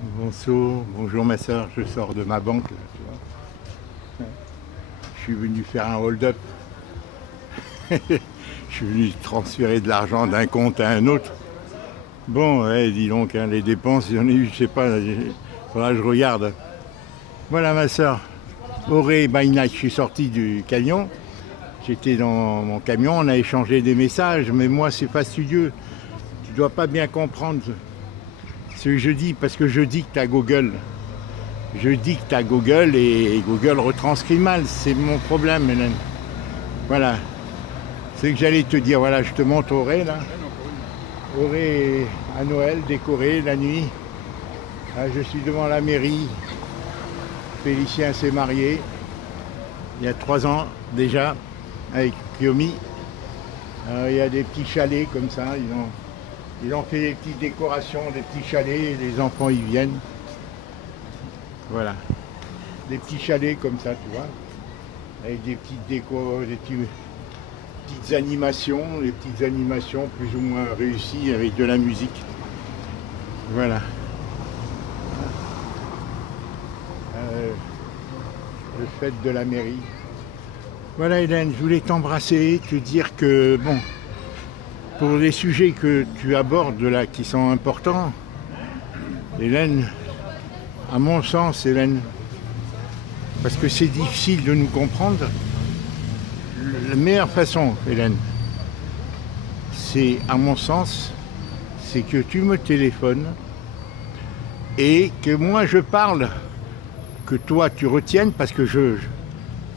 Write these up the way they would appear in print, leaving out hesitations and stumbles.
Bonjour ma soeur, je sors de ma banque là, tu vois. Je suis venu faire un hold-up. Je suis venu transférer de l'argent d'un compte à un autre. Bon, ouais, dis donc, hein, les dépenses, j'en ai eu, je sais pas, faudra que je regarde. Voilà ma soeur, Auré by night, je suis sorti du camion. J'étais dans mon camion, on a échangé des messages, mais moi c'est fastidieux. Tu dois pas bien comprendre ce que je dis parce que je dicte à Google. Je dicte à Google et Google retranscrit mal. C'est mon problème, Hélène. Voilà. C'est que j'allais te dire. Voilà, je te montre Auré, là. Auré à Noël, décoré la nuit. Là, je suis devant la mairie. Félicien s'est marié il y a 3 ans déjà avec Kyomi. Il y a des petits chalets comme ça. Ils ont fait des petites décorations, des petits chalets. Les enfants y viennent. Voilà. Des petits chalets comme ça, tu vois. Avec des petites décos, des petites animations, des petites animations plus ou moins réussies avec de la musique. Voilà. Le fête de la mairie. Voilà Hélène, je voulais t'embrasser, te dire que bon, pour les sujets que tu abordes là qui sont importants, Hélène, à mon sens, Hélène, parce que c'est difficile de nous comprendre, la meilleure façon, Hélène, c'est, à mon sens, c'est que tu me téléphones et que moi je parle, que toi tu retiennes, parce que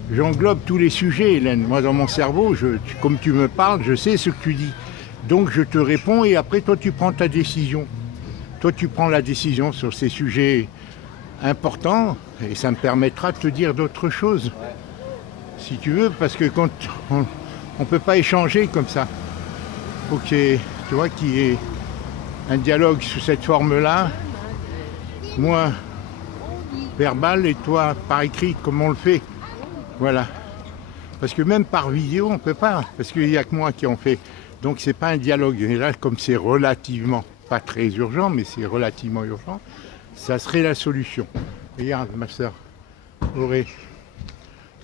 j'englobe tous les sujets, Hélène. Moi, dans mon cerveau, comme tu me parles, je sais ce que tu dis. Donc je te réponds et après, toi, tu prends ta décision. Toi, tu prends la décision sur ces sujets importants et ça me permettra de te dire d'autres choses, si tu veux, parce que quand on ne peut pas échanger comme ça. Il faut qu'il y ait un dialogue sous cette forme-là. Moi, verbal et toi, par écrit, comme on le fait. Voilà. Parce que même par vidéo, on ne peut pas, parce qu'il n'y a que moi qui en fais. Donc c'est pas un dialogue. Et là, comme c'est relativement, pas très urgent, mais c'est relativement urgent, ça serait la solution. Regarde, ma soeur, Auré.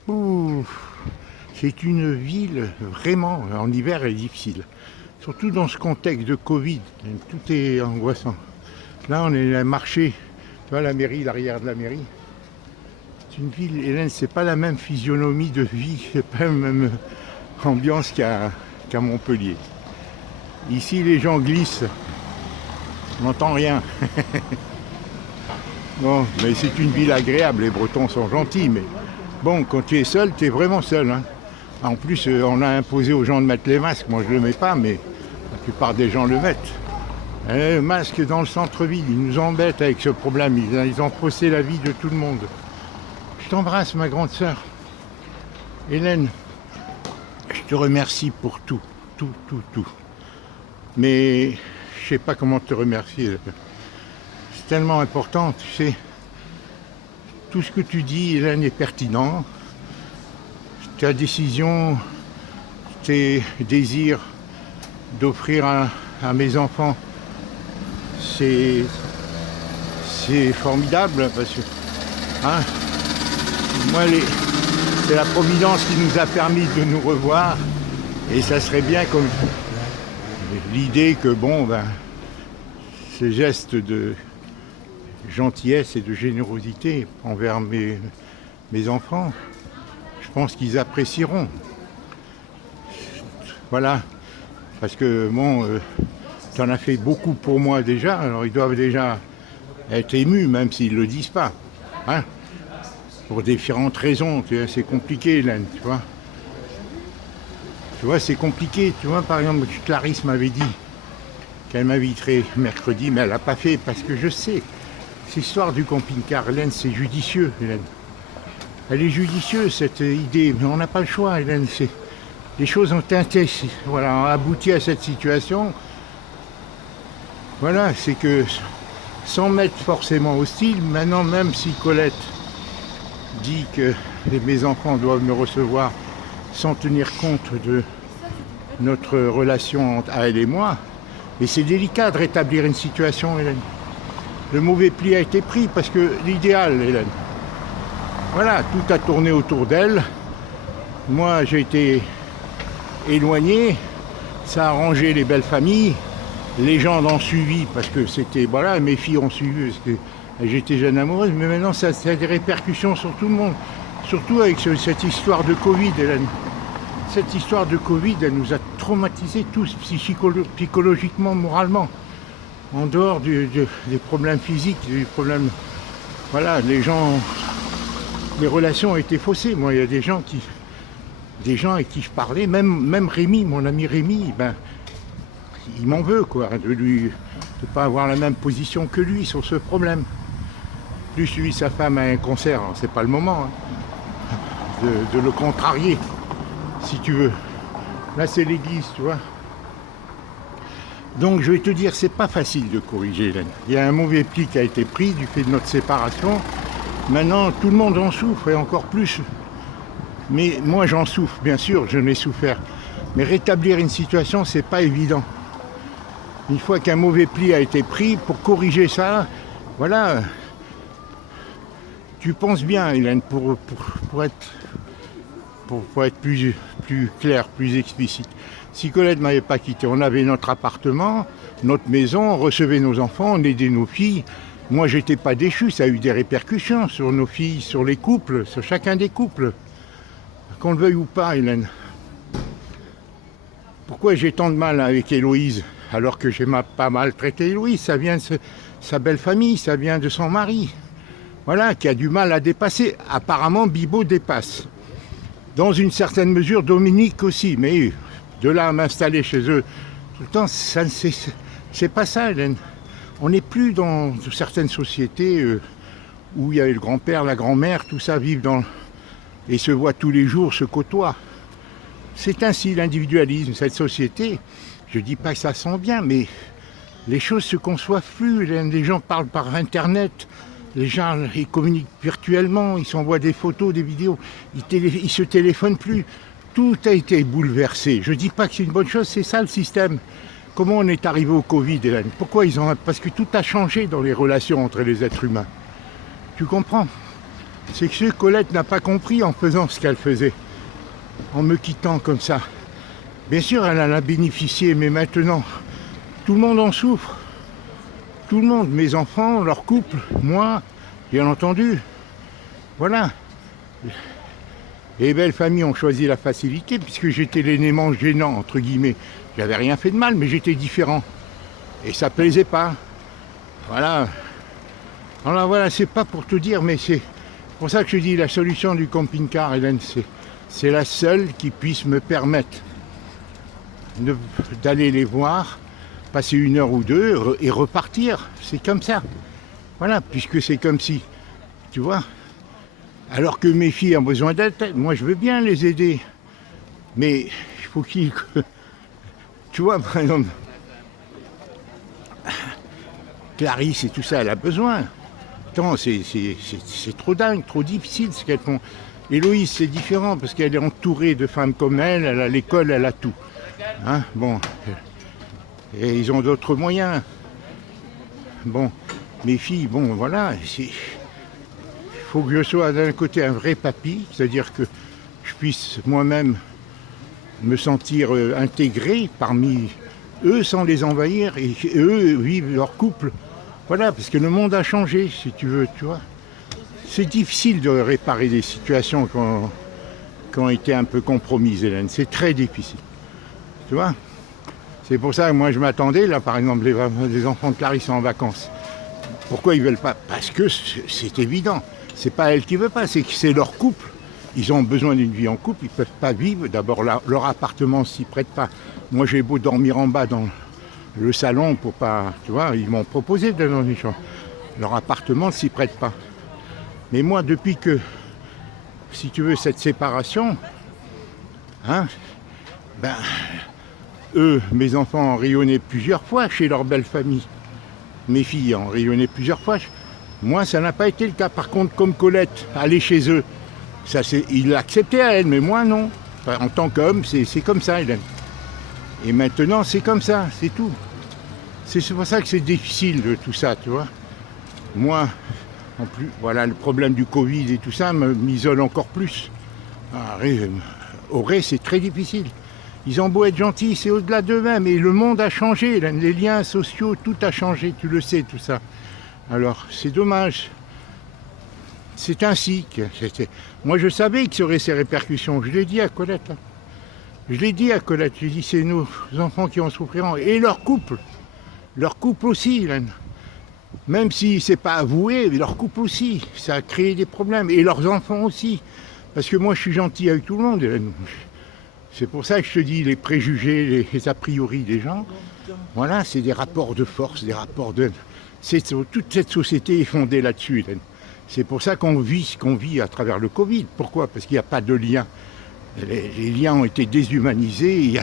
Ouh, c'est une ville, vraiment, en hiver, elle est difficile. Surtout dans ce contexte de Covid, tout est angoissant. Là, on est à marché, tu vois, la mairie, l'arrière de la mairie. C'est une ville, Hélène, c'est pas la même physionomie de vie, c'est pas la même ambiance qu'à Montpellier. Ici, les gens glissent, on n'entend rien. Bon, mais c'est une ville agréable, les Bretons sont gentils, mais bon, quand tu es seul, tu es vraiment seul. Hein. En plus, on a imposé aux gens de mettre les masques, moi je le mets pas, mais la plupart des gens le mettent. Le masque dans le centre-ville, ils nous embêtent avec ce problème, ils ont faussé la vie de tout le monde. Je t'embrasse, ma grande sœur. Hélène, je te remercie pour tout, tout, tout, tout. Mais je sais pas comment te remercier. C'est tellement important, tu sais. Tout ce que tu dis, Hélène, est pertinent. Ta décision, tes désirs d'offrir à mes enfants, c'est formidable parce que hein, moi, c'est la Providence qui nous a permis de nous revoir et ça serait bien comme l'idée que bon, ces gestes de gentillesse et de générosité envers mes enfants, je pense qu'ils apprécieront. Voilà, parce que bon, tu en as fait beaucoup pour moi déjà, alors ils doivent déjà être émus, même s'ils ne le disent pas. Hein, pour différentes raisons, c'est compliqué, Hélène, tu vois. Tu vois, c'est compliqué. Tu vois, par exemple, Clarisse m'avait dit qu'elle m'inviterait mercredi, mais elle n'a pas fait, parce que je sais, cette histoire du camping-car, Hélène, c'est judicieux, Hélène. Elle est judicieuse, cette idée, mais on n'a pas le choix, Hélène. Les choses ont ont abouti à cette situation. Voilà, c'est que, sans m'être forcément hostile, maintenant, même si Colette dit que mes enfants doivent me recevoir sans tenir compte de notre relation entre elle et moi, mais c'est délicat de rétablir une situation, Hélène. le mauvais pli a été pris, parce que l'idéal, Hélène, voilà, tout a tourné autour d'elle. Moi, j'ai été éloigné, ça a arrangé les belles familles, les gens l'ont suivi, parce que c'était, voilà, mes filles ont suivi, parce que j'étais jeune amoureuse, mais maintenant, ça a des répercussions sur tout le monde, surtout avec cette histoire de Covid, Hélène. Cette histoire de Covid, elle nous a traumatisés tous, psychologiquement, moralement. En dehors des problèmes physiques, des problèmes... Voilà, les relations ont été faussées. Moi, il y a des gens avec qui je parlais, même Rémi, mon ami Rémi, ben, il m'en veut, quoi, de pas avoir la même position que lui sur ce problème. Plus lui, sa femme a un cancer, c'est pas le moment de le contrarier, si tu veux. Là, c'est l'église, tu vois. Donc, je vais te dire, c'est pas facile de corriger, Hélène. Il y a un mauvais pli qui a été pris du fait de notre séparation. Maintenant, tout le monde en souffre, et encore plus. Mais moi, j'en souffre, bien sûr, je n'ai souffert. Mais rétablir une situation, c'est pas évident. Une fois qu'un mauvais pli a été pris, pour corriger ça, voilà. Tu penses bien, Hélène, pour être plus clair, plus explicite. Si Colette ne m'avait pas quitté, on avait notre appartement, notre maison, on recevait nos enfants, on aidait nos filles. Moi, j'étais pas déchu, ça a eu des répercussions sur nos filles, sur les couples, sur chacun des couples. Qu'on le veuille ou pas, Hélène. Pourquoi j'ai tant de mal avec Héloïse, alors que j'ai pas maltraité Héloïse? Ça vient de sa belle famille, ça vient de son mari. Voilà, qui a du mal à dépasser. Apparemment, Bibo dépasse. Dans une certaine mesure, Dominique aussi, mais de là à m'installer chez eux tout le temps, c'est pas ça, Hélène. On n'est plus dans certaines sociétés où il y a le grand-père, la grand-mère, tout ça vivent et se voient tous les jours, se côtoient. C'est ainsi l'individualisme, cette société. Je ne dis pas que ça sent bien, mais les choses se conçoivent plus. Les gens parlent par Internet, les gens ils communiquent virtuellement, ils s'envoient des photos, des vidéos, ils se téléphonent plus. Tout a été bouleversé. Je ne dis pas que c'est une bonne chose, c'est ça le système. Comment on est arrivé au Covid, Hélène? Pourquoi Parce que tout a changé dans les relations entre les êtres humains. Tu comprends? C'est que ce que Colette n'a pas compris en faisant ce qu'elle faisait, en me quittant comme ça. Bien sûr, elle en a bénéficié, mais maintenant, tout le monde en souffre. Tout le monde, mes enfants, leur couple, moi, bien entendu. Voilà. Les belles familles ont choisi la facilité, puisque j'étais l'élément gênant, entre guillemets. J'avais rien fait de mal, mais j'étais différent. Et ça plaisait pas. Voilà. Alors voilà, c'est pas pour te dire, mais c'est pour ça que je dis la solution du camping-car, Hélène, c'est la seule qui puisse me permettre d'aller les voir, passer 1 heure ou 2 et repartir. C'est comme ça. Voilà, puisque c'est comme si, tu vois, alors que mes filles ont besoin d'aide, moi je veux bien les aider. Mais il faut qu'ils... Tu vois, par exemple, Clarisse et tout ça, elle a besoin. Attends, c'est trop dingue, trop difficile ce qu'elles font. Héloïse, c'est différent parce qu'elle est entourée de femmes comme elle a l'école, elle a tout. Hein, bon. Et ils ont d'autres moyens. Bon, mes filles, bon, voilà. Il faut que je sois d'un côté un vrai papy, c'est-à-dire que je puisse moi-même me sentir intégré parmi eux sans les envahir et eux vivent leur couple. Voilà, parce que le monde a changé, si tu veux, tu vois. C'est difficile de réparer des situations qui ont été un peu compromises, Hélène. C'est très difficile. Tu vois? C'est pour ça que moi je m'attendais, là par exemple, les enfants de Clarisse sont en vacances. Pourquoi ils veulent pas? Parce que c'est évident. C'est pas elle qui veut pas, c'est que c'est leur couple. Ils ont besoin d'une vie en couple, ils ne peuvent pas vivre. D'abord, leur appartement ne s'y prête pas. Moi, j'ai beau dormir en bas dans le salon pour pas... Tu vois, ils m'ont proposé de dans une chambre. Leur appartement ne s'y prête pas. Mais moi, depuis que, si tu veux, cette séparation, hein, ben, eux, mes enfants ont rayonné plusieurs fois chez leur belle famille. Mes filles ont rayonné plusieurs fois. Moi, ça n'a pas été le cas. Par contre, comme Colette, aller chez eux, ça, il l'acceptait à elle, mais moi non. Enfin, en tant qu'homme, c'est comme ça, Hélène. Et maintenant, c'est comme ça, c'est tout. C'est pour ça que c'est difficile de tout ça, tu vois. Moi, en plus, voilà, le problème du Covid et tout ça m'isole encore plus. Auray, c'est très difficile. Ils ont beau être gentils, c'est au-delà d'eux-mêmes. Et le monde a changé, les liens sociaux, tout a changé, tu le sais, tout ça. Alors, c'est dommage. C'est ainsi que... Moi, je savais qu'il y aurait ces répercussions. Je l'ai dit à Colette. Je l'ai dit à Colette. J'ai dit, c'est nos enfants qui en souffriront. Et leur couple. Leur couple aussi, Hélène. Même si c'est pas avoué, mais leur couple aussi. Ça a créé des problèmes. Et leurs enfants aussi. Parce que moi, je suis gentil avec tout le monde, Hélène. C'est pour ça que je te dis, les préjugés, les a priori des gens, voilà, c'est des rapports de force, des rapports de... Toute cette société est fondée là-dessus, Hélène. C'est pour ça qu'on vit ce qu'on vit à travers le Covid. Pourquoi? Parce qu'il n'y a pas de lien. Les liens ont été déshumanisés.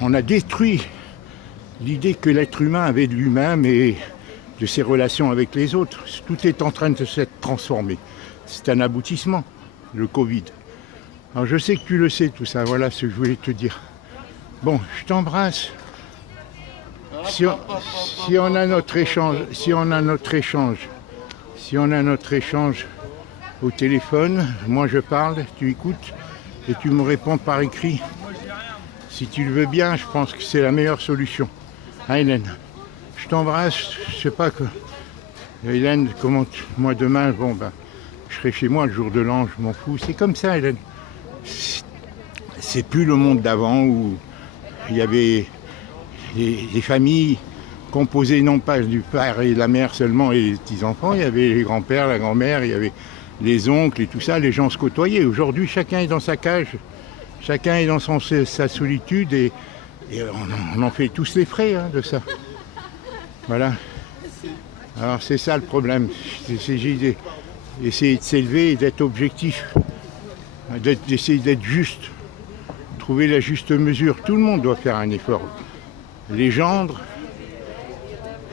On a détruit l'idée que l'être humain avait de lui-même et de ses relations avec les autres. Tout est en train de se transformer. C'est un aboutissement, le Covid. Alors je sais que tu le sais tout ça, voilà ce que je voulais te dire. Bon, je t'embrasse. Si on a notre échange au téléphone, moi je parle, tu écoutes et tu me réponds par écrit. Si tu le veux bien, je pense que c'est la meilleure solution. Hein, Hélène, je t'embrasse, je sais pas que... Hélène, moi demain, bon ben, je serai chez moi le jour de l'an, je m'en fous. C'est comme ça, Hélène. C'est plus le monde d'avant où il y avait des familles composées non pas du père et de la mère seulement et les petits-enfants, il y avait les grands-pères, la grand-mère, il y avait les oncles et tout ça, les gens se côtoyaient. Aujourd'hui, chacun est dans sa cage, chacun est dans sa solitude et on en fait tous les frais de ça. Voilà. Alors c'est ça le problème, c'est essayer de s'élever et d'être objectif. D'essayer d'être juste, trouver la juste mesure. Tout le monde doit faire un effort. Les gendres,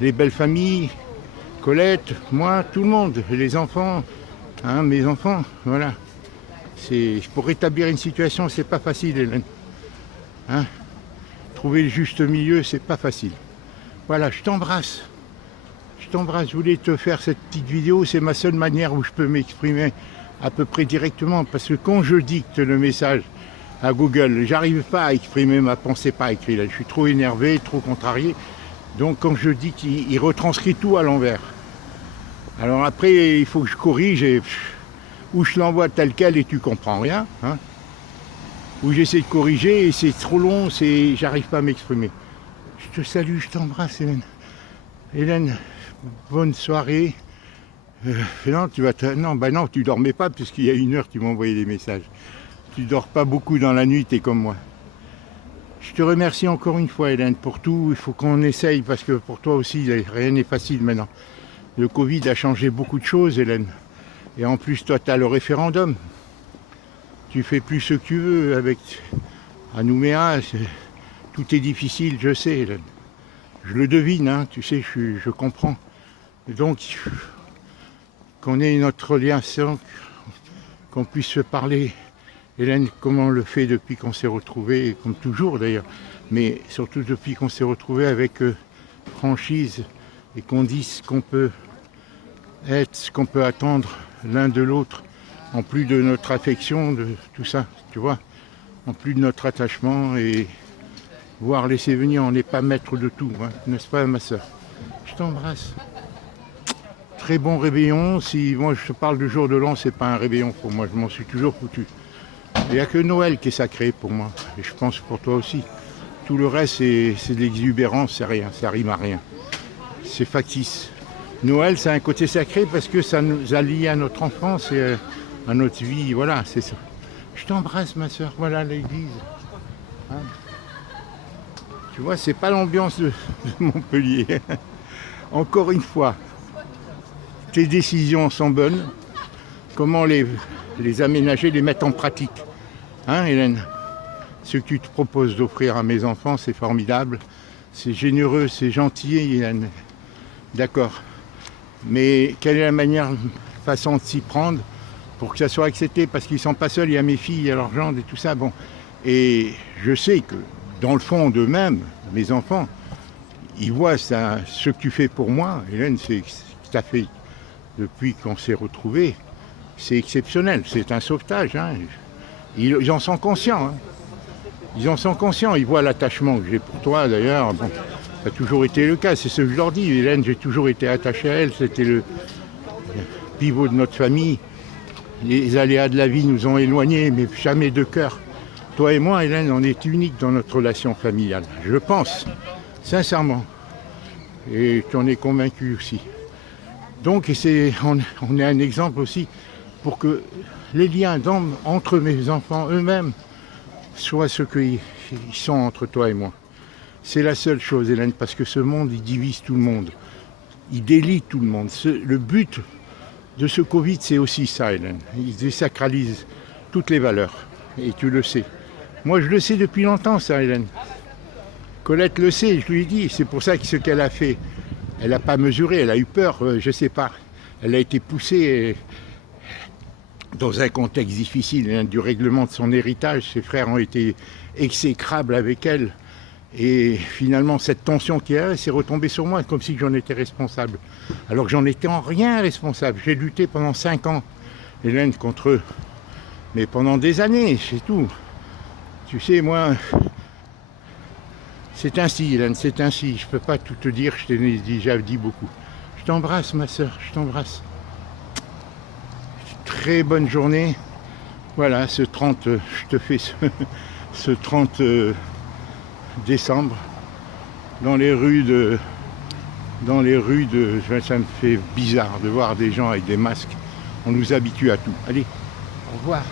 les belles familles, Colette, moi, tout le monde, les enfants, hein, mes enfants, voilà. Pour rétablir une situation, c'est pas facile, Hélène. Hein, trouver le juste milieu, c'est pas facile. Voilà, je t'embrasse. Je t'embrasse. Je voulais te faire cette petite vidéo, c'est ma seule manière où je peux m'exprimer à peu près directement, parce que quand je dicte le message à Google, j'arrive pas à exprimer ma pensée par écrit. Là, je suis trop énervé, trop contrarié. Donc quand je dicte, il retranscrit tout à l'envers. Alors après, il faut que je corrige, ou je l'envoie tel quel et tu comprends rien, hein, ou j'essaie de corriger et c'est trop long, j'arrive pas à m'exprimer. Je te salue, je t'embrasse, Hélène. Hélène, bonne soirée. Non, non, tu dormais pas, puisqu'il y a 1 heure, tu m'as envoyé des messages. Tu dors pas beaucoup dans la nuit, tu es comme moi. Je te remercie encore une fois, Hélène, pour tout. Il faut qu'on essaye, parce que pour toi aussi, rien n'est facile maintenant. Le Covid a changé beaucoup de choses, Hélène. Et en plus, toi, tu as le référendum. Tu fais plus ce que tu veux avec à Nouméa. Tout est difficile, je sais, Hélène. Je le devine, hein, tu sais, je comprends. Et donc, qu'on ait notre lien, qu'on puisse se parler. Hélène, comme on le fait depuis qu'on s'est retrouvés, comme toujours d'ailleurs, mais surtout depuis qu'on s'est retrouvés avec franchise et qu'on dise ce qu'on peut être, ce qu'on peut attendre l'un de l'autre, en plus de notre affection, de tout ça, tu vois, en plus de notre attachement et voir laisser venir, on n'est pas maître de tout, hein, n'est-ce pas ma soeur? Je t'embrasse. Très bon réveillon. Si moi je te parle du jour de l'an, c'est pas un réveillon pour moi, je m'en suis toujours foutu. Il n'y a que Noël qui est sacré pour moi, et je pense pour toi aussi. Tout le reste, c'est de l'exubérance, c'est rien, ça rime à rien. C'est factice. Noël, c'est un côté sacré parce que ça nous a liés à notre enfance et à notre vie, voilà, c'est ça. Je t'embrasse, ma soeur, voilà l'église. Hein, tu vois, c'est pas l'ambiance de Montpellier. Encore une fois, tes décisions sont bonnes. Comment les aménager, les mettre en pratique. Hein, Hélène? Ce que tu te proposes d'offrir à mes enfants, c'est formidable. C'est généreux, c'est gentil, Hélène. D'accord. Mais quelle est la façon de s'y prendre pour que ça soit accepté? Parce qu'ils ne sont pas seuls, il y a mes filles, il y a leurs gendres et tout ça. Bon. Et je sais que dans le fond d'eux-mêmes, mes enfants, ils voient ça, ce que tu fais pour moi, Hélène, tu as fait depuis qu'on s'est retrouvés, c'est exceptionnel, c'est un sauvetage. Hein. Ils en sont conscients. Hein. Ils en sont conscients, ils voient l'attachement que j'ai pour toi d'ailleurs. Bon, ça a toujours été le cas, c'est ce que je leur dis. Hélène, j'ai toujours été attaché à elle, c'était le pivot de notre famille. Les aléas de la vie nous ont éloignés, mais jamais de cœur. Toi et moi, Hélène, on est unique dans notre relation familiale, je pense, sincèrement. Et tu en es convaincu aussi. Donc on est un exemple aussi pour que les liens entre mes enfants eux-mêmes soient ce qu'ils sont entre toi et moi. C'est la seule chose, Hélène, parce que ce monde, il divise tout le monde. Il délie tout le monde. Le but de ce Covid, c'est aussi ça, Hélène. Il désacralise toutes les valeurs. Et tu le sais. Moi, je le sais depuis longtemps, ça, Hélène. Colette le sait, je lui ai dit. C'est pour ça que ce qu'elle a fait, elle n'a pas mesuré, elle a eu peur, je ne sais pas. Elle a été poussée dans un contexte difficile, hein, du règlement de son héritage. Ses frères ont été exécrables avec elle. Et finalement, cette tension qu'il y a, s'est retombée sur moi, comme si j'en étais responsable. Alors que j'en étais en rien responsable. J'ai lutté pendant 5 ans, Hélène, contre eux. Mais pendant des années, c'est tout. Tu sais, moi, c'est ainsi, Hélène, c'est ainsi. Je ne peux pas tout te dire, je t'ai déjà dit beaucoup. Je t'embrasse, ma soeur, je t'embrasse. Très bonne journée. Voilà, ce 30, je te fais ce 30 décembre, dans les rues de... Ça me fait bizarre de voir des gens avec des masques. On nous habitue à tout. Allez, au revoir.